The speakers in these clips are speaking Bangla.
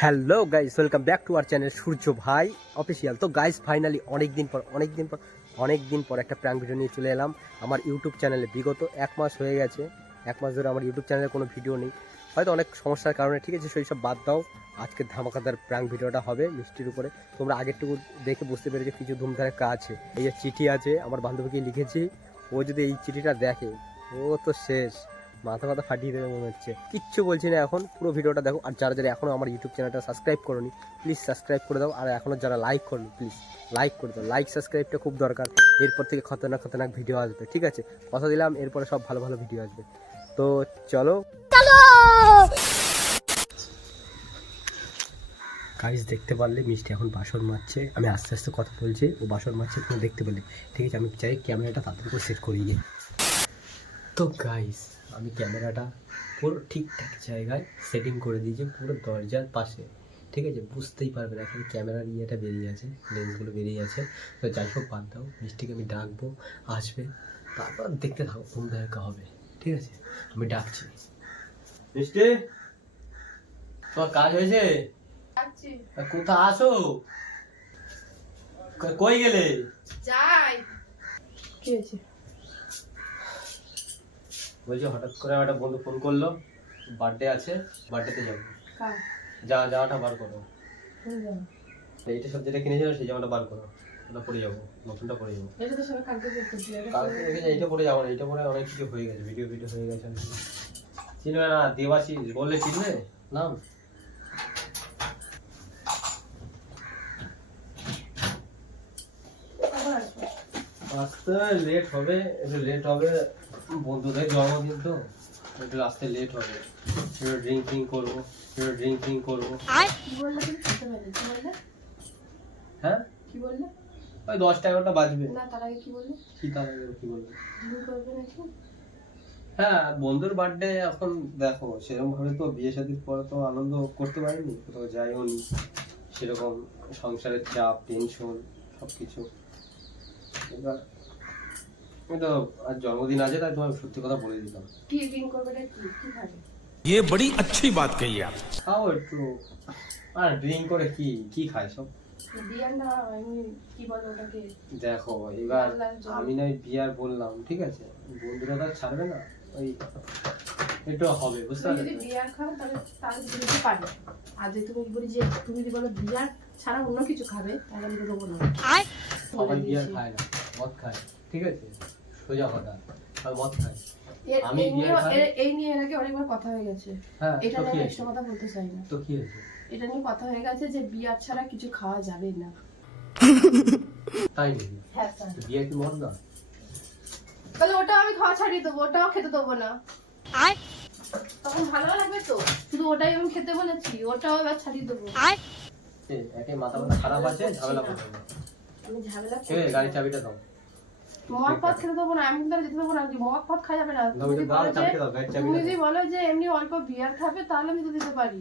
Hello guys welcome back to our channel Surya Bhai official তো গাইস ফাইনালি অনেক দিন পর অনেক দিন পর অনেক দিন পর একটা প্র্যাঙ্ক ভিডিও নিয়ে চলে এলাম। আমার ইউটিউব চ্যানেলে বিগত এক মাস হয়ে গেছে। এক মাস ধরে আমার ইউটিউব চ্যানেলে কোনো ভিডিও নেই। হয়তো অনেক সমস্যার কারণে, ঠিক আছে সেই সব বাদ দাও। আজকে ধামাকাদার প্র্যাঙ্ক ভিডিওটা হবে মিষ্টির উপরে। তোমরা আগেরটুকু দেখে বুঝতে পেরেছ কিছু ধুমধারাক্কা আছে। এই যে চিঠি আছে, আমার বান্ধবীকে লিখেছি, ও যদি এই চিঠিটা দেখে, ও তো শেষ। মাথা মাথা ফাটিয়ে দেবে মনে হচ্ছে। কিচ্ছু বলছি না এখন, পুরো ভিডিওটা দেখো। আর যারা যারা এখনও আমার ইউটিউব চ্যানেলটা সাবস্ক্রাইব করোনি প্লিজ সাবস্ক্রাইব করে দাও। আর এখনও যারা লাইক করনি প্লিজ লাইক করে দাও। লাইক সাবস্ক্রাইবটা খুব দরকার। এরপর থেকে খতরনাক খতরনাক ভিডিও আসবে, ঠিক আছে? কথা দিলাম, এরপরে সব ভালো ভালো ভিডিও আসবে। তো চলো। গাইজ দেখতে পারলে মিষ্টি এখন বাসন মারছে। আমি আস্তে আস্তে কথা বলছি, ও বাসন মারছে, তুমি দেখতে পেলে। ঠিক আছে, আমি চাই ক্যামেরাটা তাড়াতাড়ি করে সেট করিয়ে তো গাইস আমি ক্যামেরাটা পুরো ঠিকঠাক জায়গায় সেটিং করে দিয়েছি, পুরো দরজার পাশে। ঠিক আছে, বুঝতেই পারবে না, এখানে ক্যামেরার ইয়েটা বেরিয়ে আছে লেন্সগুলো বেরিয়ে আছে। তো যাই হোক, বাদ দাও, মিষ্টিকে আমি ডাকবো, আসবে। তারপর দেখতে থাকো, ঘুম দেখা হবে। ঠিক আছে, আমি ডাকছি। মিষ্টি? তোমার কাজ হয়েছে? কোথায় আসো কই গেলে? যাই। কি হয়েছে? বলছি হঠাৎ করে একটা বন্ধু ফোন করল। বার্থডে আছে বার্থডেতে যাব। যা জামাটা বার করো। এইটা সব যেটা কিনেছিল সেই জামাটা বার করো। ওটা পরে যাব নতুনটা পরে যাব। এটা তো সবাই কালকে দেখে এইটা পরে যাব না এইটা পরে অনেক কিছু হয়ে গেছে ভিডিও ভিডিও হয়ে গেছে। চিনবে না দেবাশিস বললে চিনবে? নাম? আসতে লেট হবে একটু লেট হবে। বন্ধুদের জন্মদিন তো একটু আসতে লেট হবে। একটু ড্রিঙ্কিং করব একটু ড্রিঙ্কিং করব। কি বললে কি বললে? হ্যাঁ? কি বললে? ওই দশটা এগারোটা বাজবে। না তার আগে কি বললে? কি কি বলব? তুমি করবে নাকি? হ্যাঁ বন্ধুর বার্থডে এখন দেখো সেরকম ভাবে তো বিয়ে শাদির পরে তো আনন্দ করতে পারিনি কোথাও যাইও নি সেরকম সংসারের চাপ টেনশন সব কিছু এবার আমি তো আজ জন্মদিন আছে তাই তোমার সত্যি কথা বলে দিলাম কি ড্রিঙ্ক করবে না কি কি খাবে ये बड़ी अच्छी बात कही आप খাও একটু আর ড্রিঙ্ক করে কি কি খায় সব বিয়ার না এমনি কি বলে ওটাকে দেখো এবার লাল লাল জল। আমি নয় বিয়ার বললাম ঠিক আছে বন্ধুরা তো আর ছাড়বে না ওই একটু হবে বুঝতে যদি পারলে? বিয়ার খাও তাহলে তাহলে তুমি পারবে। আর যদি তুমি বলি যে তুমি যদি বলো বিয়ার ছাড়া অন্য কিছু খাবে তাহলে আমি দেবো না। সবাই বিয়ার খায় না মদ খায় ঠিক আছে? সোজা কথা সবাই মদ খায়। আমি এই নিয়ে বিয়ার খাই? এই নিয়ে এর আগে অনেকবার কথা হয়ে গেছে। হ্যাঁ এটা নিয়ে? কথা বলতে চাই না। তো কি হয়েছে? এটা নিয়ে কথা হয়ে গেছে যে বিয়ার ছাড়া কিছু খাওয়া যাবে না। তাই নাকি? হ্যাঁ স্যার। বিয়ার কি মদ না তাহলে ওটা আমি খাওয়া ছাড়িয়ে দেবো ওটাও খেতে দেবো না। তখন ভালো লাগবে তো শুধু ওটাই আমি খেতে বলেছি ওটাও এবার ছাড়িয়ে দেবো। একে মাথা মাথা খারাপ আছে ঝামেলা করবে আমি ঝামেলা এ, গাড়ি চাবিটা দাও। মদ পথ খেতে দেবো না আমি কিন্তু আর যেতে দেবো না মদ পথ খাওয়া যাবে না তুমি যদি বলো যে চাবিটা দাও গাড়ি তুমি চাবিটা যদি দাও। বলো যে এমনি অল্প বিয়ার খাবে তাহলে আমি তো দিতে পারি।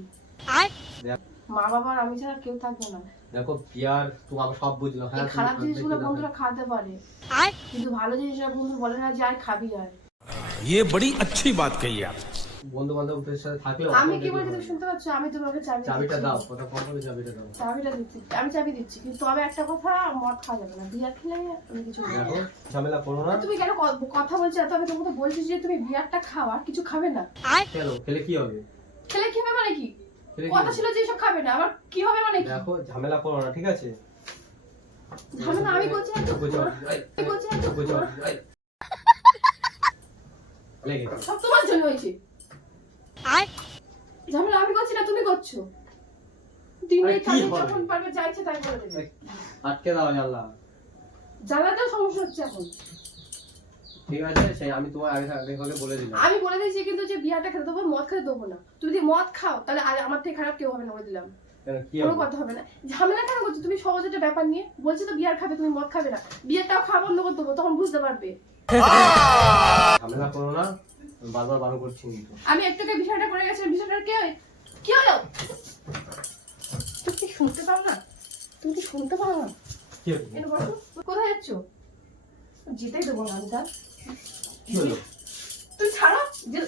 মা বাবার আমি ছাড়া কেউ থাকব না। দেখো বিয়ার তুমি আমি সব বুঝলাম এই হ্যাঁ তুমি খারাপ খাবে জিনিসগুলো কি না বন্ধুরা খাতে পারে কিন্তু ভালো জিনিসটা বন্ধু বলে না যে আর খাবি আর ये बड़ी अच्छी बात कही आप বন্ধু বান্ধবদের সাথে থাকলেও আমি এখন কি দেখলে বলছি হবে তুমি না। শুনতে পাচ্ছ আমি তোমাকে চাবি চাবিটা দিচ্ছি। দাও কথা কম বলে চাবিটা দাও চাবিটা দিচ্ছি আমি চাবি দিচ্ছি কিন্তু তবে একটা কথা মদ খাওয়া যাবে না বিয়ার খেলে আমি কিছু বলবো না। দেখো ঝামেলা করো না তুমি কেন ক- কথা বলছো এত আমি তোমাকে বলছি যে তুমি বিয়ারটা খাও আর কিছু খাবে না কেন খেলে কি হবে খেলে কি হবে মানে কি খেলে কি কথা ছিল যে এসব খাবে না আবার কি হবে মানে দেখো ঝামেলা করো না ঠিক আছে? ঝামেলা আমি করছি না তো। বুঝো আমি করছি না তো। বুঝো লেগে সব তোমার জন্য হয়েছে। ঝামেলা আমি করছি না তুমি করছ। দিনে কাজে যখন পারবে যা ইচ্ছে তাই করে দেবে। আটকে দাও জানলা। জ্বালাতেও সমস্যা হচ্ছে এখন। ঠিক আছে? সেই আমি তোমার আগে আগে হলে বলে দিলাম। আমি বলে দিয়েছি কিন্তু যে বিয়ারটা খেতে দেবো মদ খেতে দেবো না। তুমি যদি মদ খাও তাহলে আমার থেকে খারাপ কেউ হবে না বলে দিলাম। কোনো? কথা হবে না। ঝামেলা কেন করছ? তুমি সহজ একটা ব্যাপার নিয়ে বলছি তো বিয়ার খাবে তুমি মদ খাবে না। বিয়ারটাও খাওয়া বন্ধ করে দেবো তখন বুঝতে পারবে। ঝামেলা করো না বারবার বারণ করছি কিন্তু। আমি একটুকে বিষয়টা করে গেছিলাম বিষয়টা কি কি হলো? তুমি কি শুনতে পাও না? তুমি কি শুনতে পাও না? কোথায় যাচ্ছ? যেতেই দেবো না আমি কি হলো তুই ছাড়ো। যে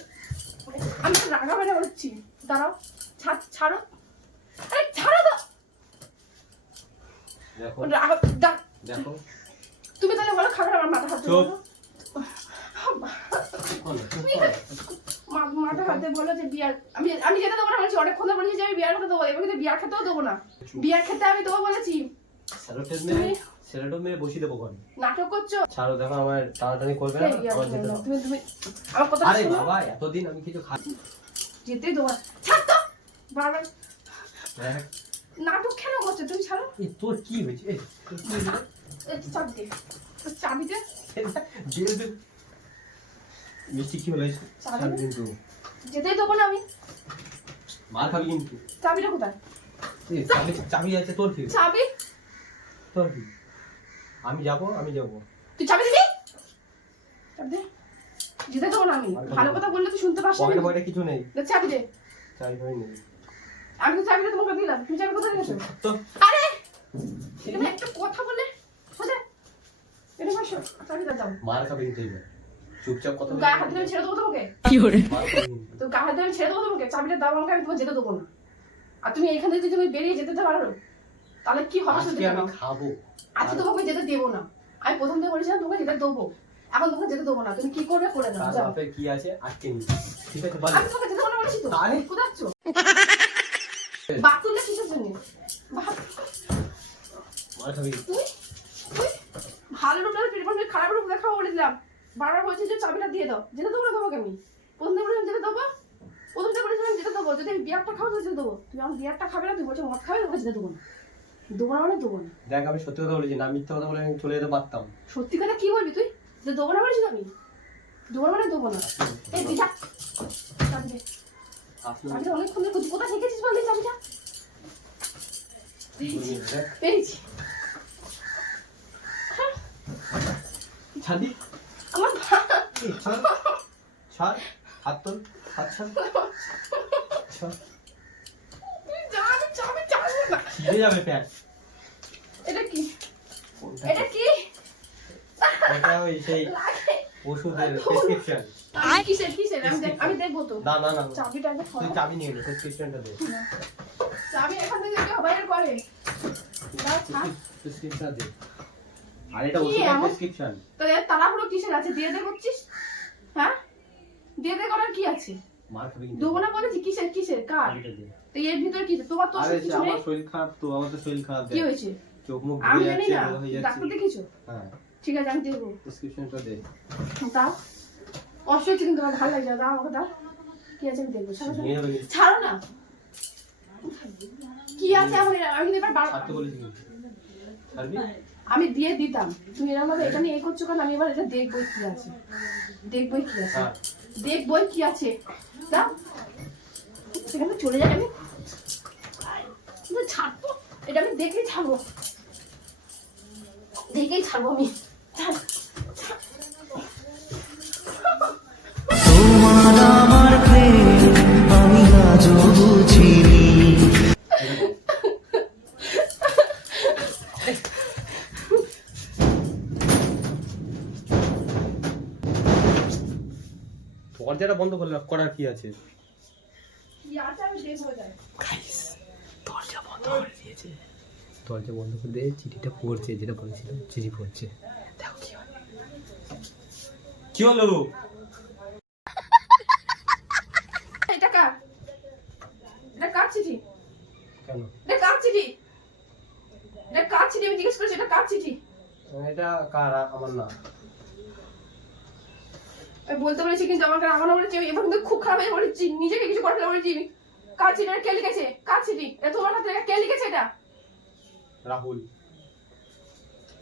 আমি তো রাগা বেড়া হচ্ছি। দাঁড়াও ছাড় ছাড়ো। আরে ছাড়ো তো। দেখো। দেখো। তুমি তাহলে বলো খাবার আমার মাথা হাতে মাথা হাতে বলো যে বিয়ার আমি আমি যেতে দেবো না বলছি অনেকক্ষণ ধরে বলেছি যে আমি বিয়ার খেতে দেবো এবার কিন্তু বিয়ার খেতেও দেবো না। বিয়ার খেতে আমি দেবো বলেছি। স্যালোটেপ মেরে বসিয়ে দেবো ঘরে। নাটক করছ? ছাড়ো দেখো আমার টানাটানি করবে না? আমার যেতে দাও। তুমি তুমি আমার কথা আরে বাবা এতদিন আমি কিছু খাই না। ছাড় তো! বারবার। নাটক কেন করছ? তুমি ছাড়ো। এই তোর কি হয়েছে? এই, চাবি দে। চাবি দে। দিয়ে দে। মিষ্টি কি হলো চাবি। কিন্তু যেতেই দেবো না আমি। মার খাবি কিন্তু। চাবিটা কোথায়? চাবি চাবি আছে তোর কি চাবি? তোর কি আমি যাব আমি যাব। তুই চাবি দিবি? চাবি দে। যেতে দেবো না আমি। ভালো কথা বললে তুই শুনতে পাস না। পকেটে পকেটে কিছু নেই। দে, চাবি দে। চাবি ফাবি নেই আমি তো চাবিটা তোমাকে দিলাম। তুমি চাবি কোথায় দিয়েছ তো। আরে! এখানে একটা কথা বলে। বুঝে এটা বসো। চাবিটা দাও মার খাবি কিন্তু। চুপচাপ কথা বলে গায়ে হাত আমি ছেড়ে দেবো তোমাকে? মার খাবি কিন্তু। তো গায়ে হাত আমি ছেড়ে দেবো তোমাকে? চাবিটা দাও আমাকে আমি তোমাকে যেতে দেবো না। আর তুমি এখান থেকে তুমি বেরিয়ে যেতে পারো তাহলে কি হবে আজকে আমি খাব। আজকে তোমাকে যেতে দেবো না। আমি প্রথম থেকে বলেছিলাম তোমাকে যেতে দেবো। এখন তোমাকে যেতে দেবো না। তুমি কি করবে করে তার যাও। বাপের কি আছে? আজকে নি ঠিক আছে বল। আমি তোমাকে যেতে দেবো না বলেছি তো। আরে। বাদ তুললে কিসের জন্য? বাদ মার খাবি। তুই ভালো রূপ দেখে তুমি খারাপ রূপ দেখাবো বলে দিলাম বারবার বলছি যে চাবিটা দিয়ে দাও। যেতে দেবো না তোমাকে আমি? প্রথম থেকে বলেছিলাম যেতে দেবো? প্রথম থেকে বলেছিলাম যেতে দেবো। যদি আমি বিয়ারটা খাব যেতে দেবো। তুমি আমার বিয়ারটা খাবে না তুমি বলছো মদ খাবে তোমাকে যেতে দেবো না। দেবো না মানে দেবো না দেখ আমি সত্যি কথা বলেছি না মিথ্যা কথা বলে আমি চলে যেতে পারতাম। সত্যি কথা কি বলবি তুই? যে দেবো না বলেছি আমি? দেবো না মানে দেবো না এই তুই যা। চাবিটা অনেকক্ষণ ধরে কোথায়- শিখেছিস বললি চাবিটা দেখ, পেয়েছি ছাড়ি আমার ছাড়। ছাড়। হাত তোল। হাত ছাড়। ছাড়। যা, আমি চাবি না। যাবে প্যাক এটা কি? এটা কি? এটা ওই সেই ওষুধের প্রেসক্রিপশন আমি কিসের কিসের? আমি আমি দেখব তো। না না না না। চাবিটা আগে তুই চাবি নিয়ে নে প্রেসক্রিপশনটা দে। চাবি এখান থেকে কেউ বাইরে করে। দাও, প্রেসক্রিপশন দে। আর এটা ওষুধের প্রেসক্রিপশন তো এর তাড়াহুড়ো কিসের আছে? দিয়ে দে করছিস হ্যাঁ? দিয়ে দে করার কি আছে? দেবো না বলেছি? কিসের কিসের? কার? তো এর ভিতরে কি? তোমার তো কিছু নেই? আমার শরীর খারাপ তো আমার তো শরীর খারাপ কি হয়েছে? চোখ মুখ আমি জানি না ডাক্তার হ্যাঁ। ঠিক আছে আমি দেখব। প্রেসক্রিপশনটা দে। দাও। অসুবিধা কিন্তু আমার ভালো লাগছে দাও আমাকে দাও। কি আছে আমি দেখব। ছাড়ো, না। কি আছে এখন আমি কিন্তু এবার ছাড়তে বলেছি। ছাড়বি? আমি দিয়ে দিতাম। তুমি এরকম ভাবে এটা নিয়ে এই করছ কারণ আমি এবার এটা দেখবোই কি আছে। দেখবোই কি আছে। হ্যাঁ। দেখবোই কি আছে। দাও। সেখানে চলে যাবে। আমি ছাড়বো। এটা আমি দেখেই ছাড়বো। দেখেই ছাড়বো আমি। দরজাটা বন্ধ করলে করার কি আছে? দরজা বন্ধ করে দিয়েছে। দরজা বন্ধ করে দিয়ে চিঠিটা পড়ছে যেটা বলেছিলাম চিঠি পড়ছে। দেখো কি হয়। কি হলো? এটা কার? এটা কার চিঠি? কেন? এটা কার চিঠি? এটা কার চিঠি? আমি জিজ্ঞেস করছি এটা কার চিঠি? এটা কার? আমার না। আমি বলতে বলেছি কিন্তু আমাকে রাগানো বলেছি এবার কিন্তু খুব খারাপ হয়ে বলেছি নিজেকে কিছু করতে বলেছি কার চিঠি? এটা কে লিখেছে? কার চিঠি? এটা তোমার হাতে কে লিখেছে এটা? রাহুল।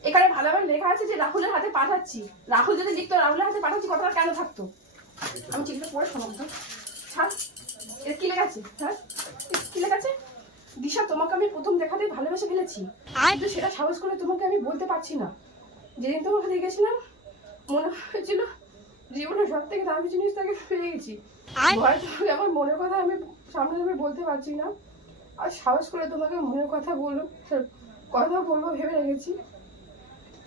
এখানে ভালোভাবে লেখা আছে যে রাহুলের হাতে পাঠাচ্ছি। রাহুল যদি লিখতো রাহুলের হাতে পাঠাচ্ছি কথাটা কেন থাকতো? আমি চিঠিটা পড়ে শোনাবো তো। এর কি লেখা আছে? হ্যাঁ কি লেখা আছে? দিশা তোমাকে আমি প্রথম দেখাতেই ভালোবেসে ফেলেছি। কিন্তু সেটা সাহস করে তোমাকে আমি বলতে পারছি না। যেদিন তোমাকে দেখেছিলাম মনে হয়েছিল জীবনের সব থেকে দামি জিনিস তাকে পেয়ে গেছি। আমার মনের কথা আমি সামনে সামনে বলতে পারছি না। আর সাহস করে তোমাকে মনের কথা বলব কথা বলব ভেবে রেখেছি।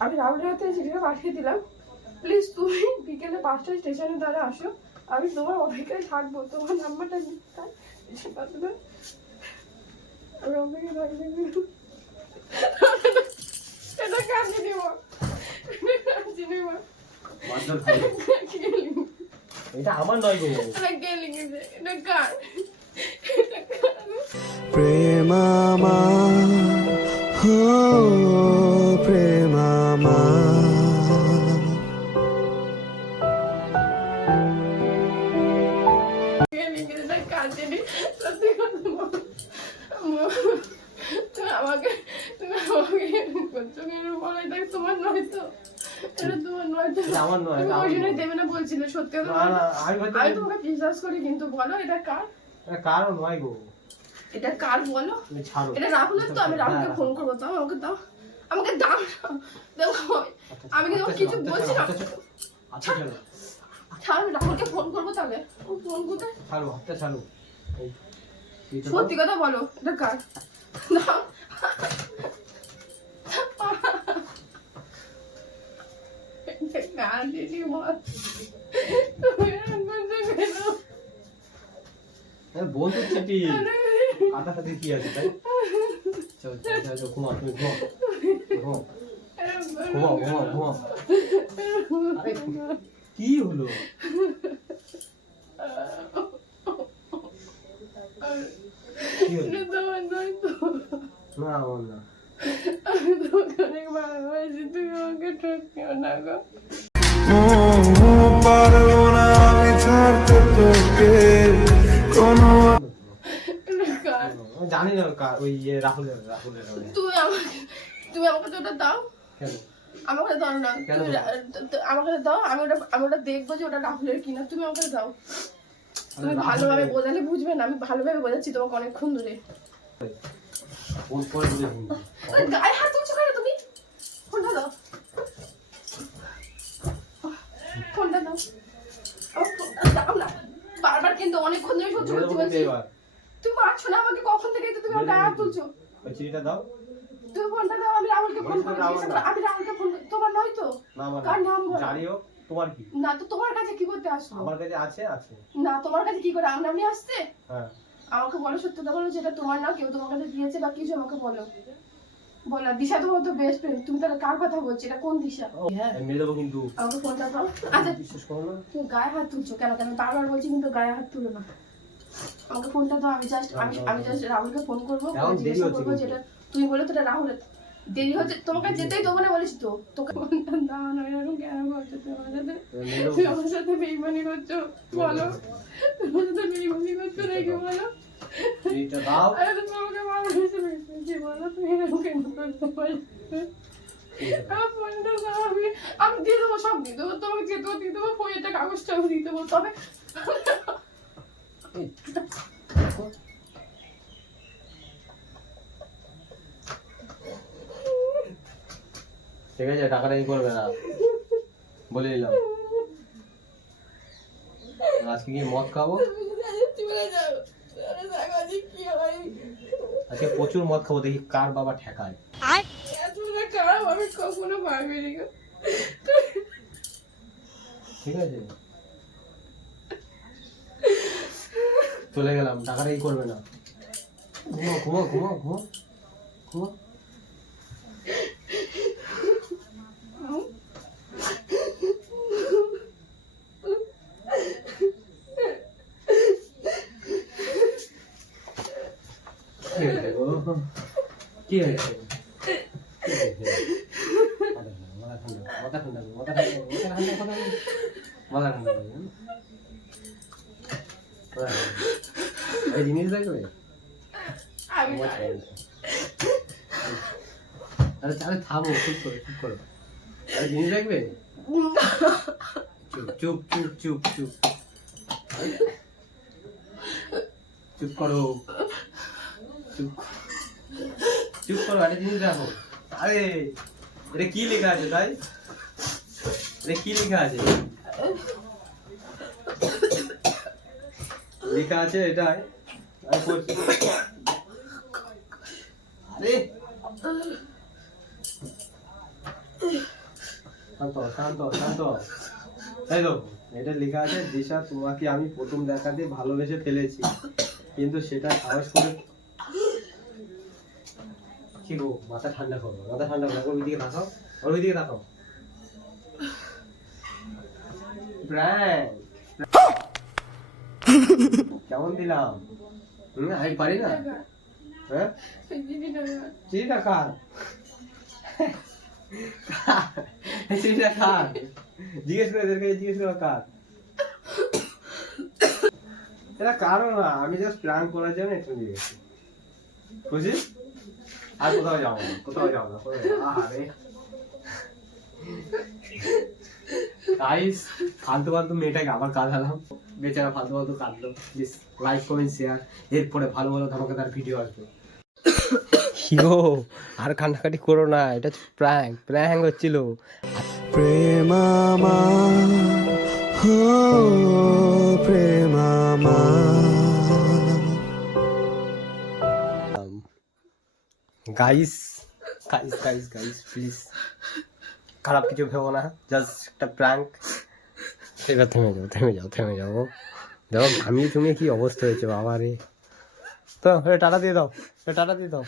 আমি রাহুলের হাতে চিঠিটা পাঠিয়ে দিলাম। প্লিজ তুমি বিকেলে পাঁচটা স্টেশনে দ্বারা আসো। আমি তোমার অপেক্ষায় থাকব। তোমার নাম্বারটা এটা আমার নয় গো। হো প্রেমামা। আমাকে তুমি আমাকে করছ কেন বলো এটা তোমার নয় তো। এটা তোমার নয় তো। আমার নয়, তুমি ওই জন্যই দেবে না বলছিলে সত্যি কথা আমি তোমাকে বিশ্বাস করি কিন্তু বলো এটা কার? এটা কারও নয় গো। এটা কার বলো? এটা রাহুলের তো আমি রাহুলকে হ্যাঁ, ফোন করব দাও আমাকে দাও। আমাকে দাও দেখো আমি কিন্তু আচ্ছা, কিছু আচ্ছা, বলছি না। আচ্ছা, আচ্ছা, আচ্ছা ছাড়ো। আচ্ছা রাহুলকে ফোন করব তাহলে। ও ফোন কোথায়? ছাড়ো হাতটা ছাড়ো। এই, এইটা দাও। সত্যি কথা বলো এটা কার? দাও? কাটার সাথে কি আছে তাই? চল চল চল চল, ঘুমাও তুমি ঘুমাও ঘুমাও ঘুমাও ঘুমাও কি হলো? না না। আমি তোমাকে অনেক ভালোবাসি তুমি আমাকে ঠকিও না গো। ও পারব না আমি ছাড়তে তোকে। জানি না কার ওই ইয়ে রাহুলের রাহুলের। তুমি আমাকে তুমি আমাকে তো ওটা দাও। কেন? আমাকে দাও না তুমি আমাকে দাও আমি ওটা আমি ওটা দেখব যে ওটা রাহুলের কিনা তুমি আমাকে দাও। তুমি ভালোভাবে বোঝালে বুঝবে না আমি ভালোভাবে বোঝাচ্ছি তোমাকে অনেকক্ষণ ধরে। গায়ে হাত তুলছো কেন তুমি? ফোনটা দাও। ফোনটা দাও। দাও না। বারবার কিন্তু অনেকক্ষণ ধরে সহ্য করতে দেবো কিন্তু বলছি এবার তুমি মারছো না আমাকে কখন থেকে তো তুমি আমার গায়ে হাত তুলছো? ওই চিঠিটা দাও। তুমি ফোনটা দাও আমি রাহুলকে ফোন করে রাহুল জিজ্ঞাসা না। করো। আমি রাহুলকে ফোন তোমার নয় তো? কার নাম বলো? জানি হোক তোমার কি? না তো তোমার কাছে কি করতে আসলো আমার কাছে আছে আছে। না তোমার কাছে কি করে আমরা আসছে? হ্যাঁ। আমাকে বলো সত্যতা বলো যেটা তোমার না কেউ তোমার কাছে দিয়েছে বা কিছু আমাকে বলো। বলো দিশা তোমার তো বেস্ট ফ্রেন্ড তুমি তাহলে কার কথা বলছো? এটা কোন দিশা? হ্যাঁ। মেরে দেবো কিন্তু। আমাকে ফোনটা দাও। আচ্ছা। বিশ্বাস করো না। তুমি গায়ে হাত তুলছো কেন? কেন? বারবার বলছি কিন্তু গায়ে হাত তুলো না। আমাকে ফোনটা দাও আমি জাস্ট আমি আমি জাস্ট রাহুলকে ফোন করব জিজ্ঞাসা করব যেটা তুমি বলে তো এটা রাহুলের। দেরি হচ্ছে তোমাকে যেতেই দেবো না বলেছি তো। তোকে ফোনটা দাও এরকম কেন করছ? তোমার সাথে তুমি আমার সাথে বেইমানি করছ বলো। তোমার সাথে বেইমানি করছ নাকি বলো? আরে তুমি আমাকে ভালোবেসে বেশি বলো? তুমি এরকম কেন করতে পারো ফোনটা দাও আমি আমি দিয়ে দেবো সব দিয়ে দেবো তোমাকে দিয়ে দেবো দিয়ে দেবো ফোনের কাগজটাও দিয়ে দেবো তবে ঠিক আছে টাকাটা ই করবে না। বলে দিলাম। আজকে কি মদ খাব? হয় আজকে প্রচুর মদ খাব দেখি কার বাবা ঠেকায়। ঠিক আছে? চলে গেলাম টাকাটা ই করবে না। ঘুমো ঘুমো ঘুমো ঘুমো ঘুমো। কি হয়েছে গো? কি হয়েছে কি হয়েছে? মাথা ঠান্ডা, মাথা ঠান্ডা, মাথা ঠান্ডা, মাথা ঠান্ডা, মাথা ঠান্ডা, মাথা ঠান্ডা করো, জানো? মাথা ঠান্ডা। এই জিনিস দেখবে? আমি। আরে আরে থামো চুপ করো চুপ করো। আরে জিনিস দেখবে? চুপ চুপ চুপ চুপ চুপ। চুপ করো। চুপ। চুপ করো একটা জিনিস দেখো। আরে এটা কি লেখা আছে তাই? এটা কি লেখা আছে? লেখা আছে এটাই। লেখা আছে, দিশা, তোমাকে আমি প্রথম দেখাতে ভালোবেসে ফেলেছি। কিন্তু সেটা সাহস করে কি গো, মাথা ঠান্ডা করো, মাথা ঠান্ডা করো, ওই দিকে তাকাও আর ওই দিকে তাকাও। প্র্যাঙ্ক কেমন দিলাম? হুম আমি পারি না? হ্যাঁ? চিনিটা কার চিনিটা কার জিজ্ঞেস করে এদেরকে জিজ্ঞেস করো কার এটা কারও না আমি জাস্ট প্ল্যান করার জন্য একটু নিয়ে গেছি। বুঝিস আর কোথাও যাব না কোথাও যাব না কোথাও যাব না। আরে গাইস ফালতু ফালতু মেয়েটাকে আবার কাঁদালাম। বেচারা ফালতু ফালতু কাঁদলো। প্লিজ লাইক কমেন্ট শেয়ার এরপরে ভালো ভালো ধামাকাদার ভিডিও আসবে। হিরো আর কান্নাকাটি করো না এটা প্র্যাঙ্ক প্র্যাঙ্ক হচ্ছিল। প্রেম আমার হো প্রেম guys guys guys guys please খারাপ কিছু ভেবো না জাস্ট একটা প্র্যাঙ্ক এবার থেমে যাও থেমে যাও থেমে যাও। দেখো আমি তুমি কি অবস্থা হয়েছে বাবা রে তো টাটা দিয়ে দাও টাটা দিয়ে দাও।